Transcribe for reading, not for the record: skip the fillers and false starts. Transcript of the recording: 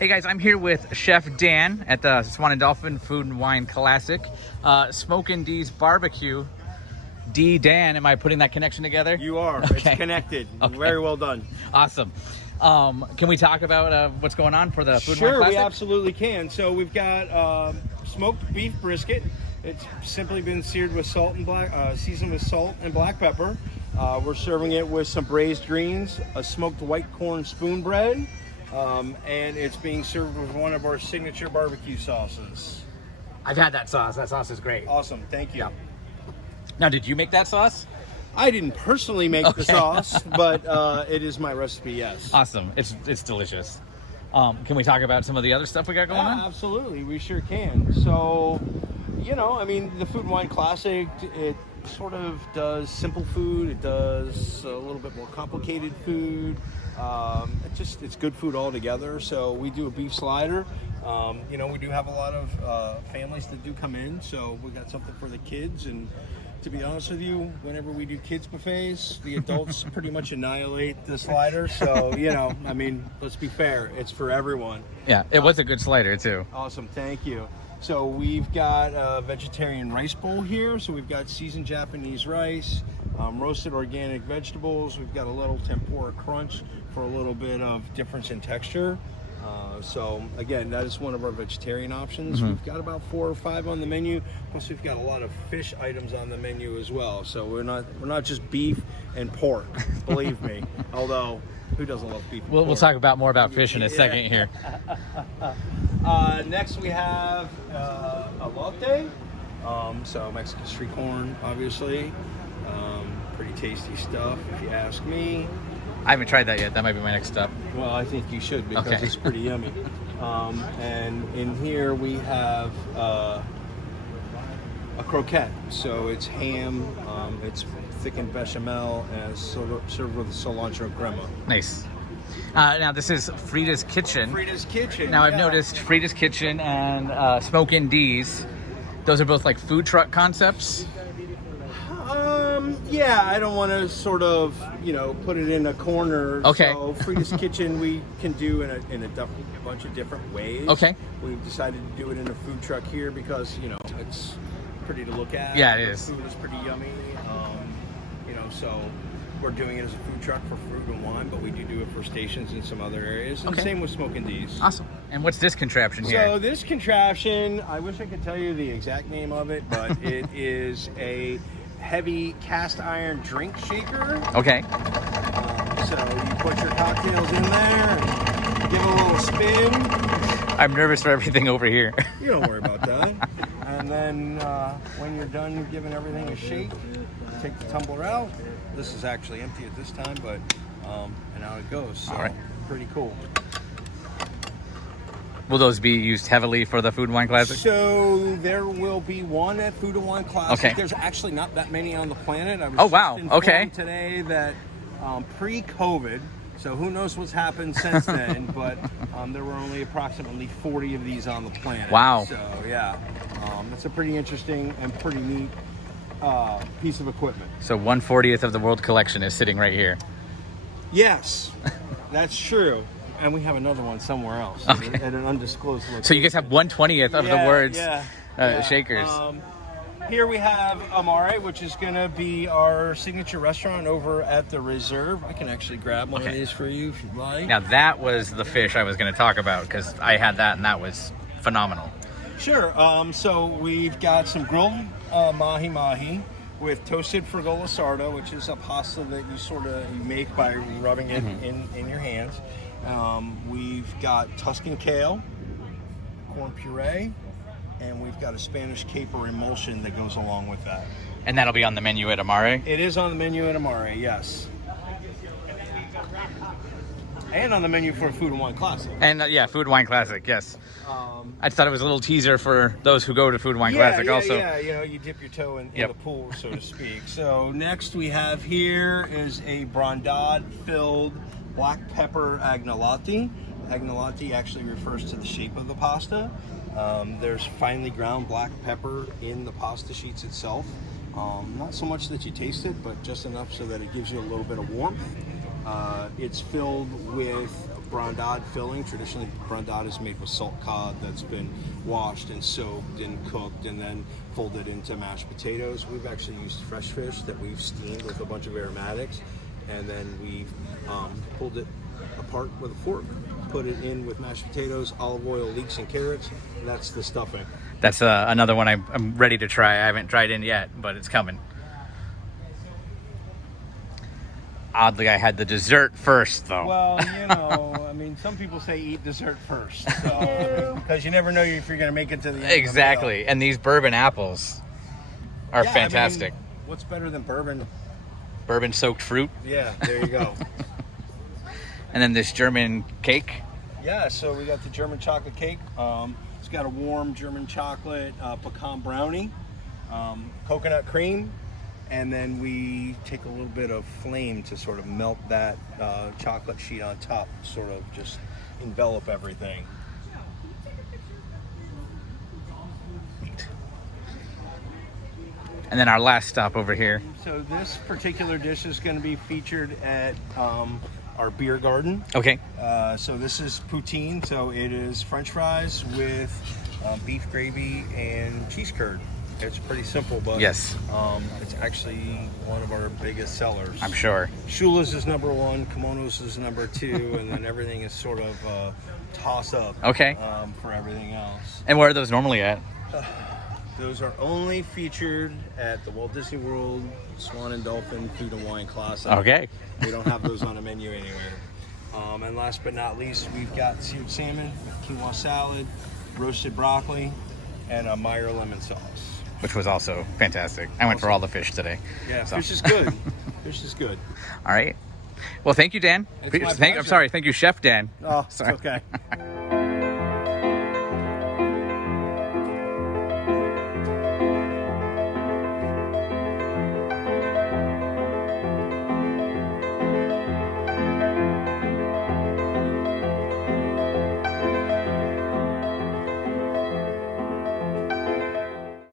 Hey guys, I'm here with Chef Dan at the Swan and Dolphin Food and Wine Classic. Smokin' D's Barbecue. D. Dan, am I putting that connection together? You are. Okay. It's connected. Okay. Very well done. Awesome. Can we talk about what's going on for the Food and Wine Sure, Classic? we absolutely can. So we've got smoked beef brisket. It's simply been seared with seasoned with salt and black pepper. We're serving it with some braised greens, a smoked white corn spoon bread, and it's being served with one of our signature barbecue sauces. I've had that sauce. That sauce is great. Awesome, thank you. Yeah. Now, did you make that sauce? I didn't personally make Okay. the sauce, but it is my recipe, yes. Awesome. It's delicious. Can we talk about some of the other stuff we got going on? Absolutely, we sure can. So, the Food and Wine Classic, it sort of does simple food. It does a little bit more complicated food. It's good food all together. So we do a beef slider. We do have a lot of families that do come in. So we got something for the kids. And to be honest with you, whenever we do kids buffets, the adults pretty much annihilate the slider. So, let's be fair. It's for everyone. Yeah, it was a good slider too. Awesome, thank you. So we've got a vegetarian rice bowl here. So we've got seasoned Japanese rice, roasted organic vegetables. We've got a little tempura crunch for a little bit of difference in texture. So again, that is one of our vegetarian options. Mm-hmm. We've got about 4 or 5 on the menu. Plus we've got a lot of fish items on the menu as well. So we're not just beef and pork, believe me. Although, who doesn't love beef and pork? We'll talk more about fish in a second here. Next we have a latte. So Mexican street corn, obviously. Pretty tasty stuff, if you ask me. I haven't tried that yet. That might be my next step. Well, I think you should because Okay. it's pretty yummy. And in here we have a croquette. So it's ham, it's thickened bechamel, and served with cilantro crema. Nice. Now this is Frida's Kitchen. Frida's Kitchen. Now I've yeah. noticed Frida's Kitchen and Smokin' D's. Those are both like food truck concepts. Yeah, I don't want to sort of, put it in a corner. Okay. So Frida's Kitchen we can do in a bunch of different ways. Okay. We've decided to do it in a food truck here because, it's pretty to look at. Yeah, it The is. food is pretty yummy. So we're doing it as a food truck for fruit and wine, but we do it for stations in some other areas. And Okay. same with Smokin' D's. Awesome. And what's this contraption here? So this contraption, I wish I could tell you the exact name of it, but it is a heavy cast iron drink shaker. Okay. So you put your cocktails in there and give it a little spin. I'm nervous for everything over here. You don't worry about that. And then when you're done giving everything a shake, take the tumbler out. This is actually empty at this time, but and out it goes. So All right. pretty cool. Will those be used heavily for the Food and Wine Classic? So there will be one at Food and Wine Classic. Okay. There's actually not that many on the planet. I was Oh, wow. just informed Okay. today that pre-COVID, so who knows what's happened since then, but there were only approximately 40 of these on the planet. Wow. So yeah, it's a pretty interesting and pretty neat piece of equipment. So 1/40th of the world collection is sitting right here. Yes, that's true. And we have another one somewhere else Okay. at an undisclosed location. So you guys have 1/20th of the world's shakers. Here we have Amare, which is going to be our signature restaurant over at the Reserve. I can actually grab one of Okay. these for you if you'd like. Now that was the fish I was going to talk about because I had that and that was phenomenal. Sure. So we've got some grilled mahi-mahi with toasted frigola sarda, which is a pasta that you make by rubbing it in your hands. We've got Tuscan kale, corn puree, and we've got a Spanish caper emulsion that goes along with that. And that'll be on the menu at Amare? It is on the menu at Amare, yes. And on the menu for Food and Wine Classic. And Food and Wine Classic, yes. I thought it was a little teaser for those who go to Food and Wine Classic also. Yeah, you dip your toe in the pool, so to speak. So next we have here is a brandade-filled black pepper agnolotti. Agnolotti actually refers to the shape of the pasta. There's finely ground black pepper in the pasta sheets itself. Not so much that you taste it, but just enough so that it gives you a little bit of warmth. It's filled with brandade filling. Traditionally, brandade is made with salt cod that's been washed and soaked and cooked and then folded into mashed potatoes. We've actually used fresh fish that we've steamed with a bunch of aromatics, and then we've pulled it apart with a fork, put it in with mashed potatoes, olive oil, leeks, and carrots, and that's the stuffing. That's another one I'm ready to try. I haven't tried it yet, but it's coming. Oddly, I had the dessert first, though. Well, you know, I mean, some people say eat dessert first, so because you never know if you're going to make it to the end. Exactly, and these bourbon apples are fantastic. I mean, what's better than bourbon? Bourbon-soaked fruit. Yeah, there you go. And then this German cake. Yeah, so we got the German chocolate cake. It's got a warm German chocolate pecan brownie, coconut cream, and then we take a little bit of flame to sort of melt that chocolate sheet on top, sort of just envelop everything. And then our last stop over here. So this particular dish is going to be featured at our beer garden. Okay. So this is poutine. So it is French fries with beef gravy and cheese curd. It's pretty simple, but yes, it's actually one of our biggest sellers. I'm sure. Shula's is number one, Kimono's is number two, and then everything is sort of toss up. Okay. For everything else. And where are those normally at? Those are only featured at the Walt Disney World Swan and Dolphin Food and Wine Classic. Okay. We don't have those on the menu anywhere. And last but not least, we've got seared salmon with quinoa salad, roasted broccoli, and a Meyer lemon sauce. Which was also fantastic. I went for all the fish today. Yeah, so. Fish is good. Fish is good. All right. Well, thank you, Dan. It's my pleasure. I'm sorry. Thank you, Chef Dan. Oh, sorry. it's okay.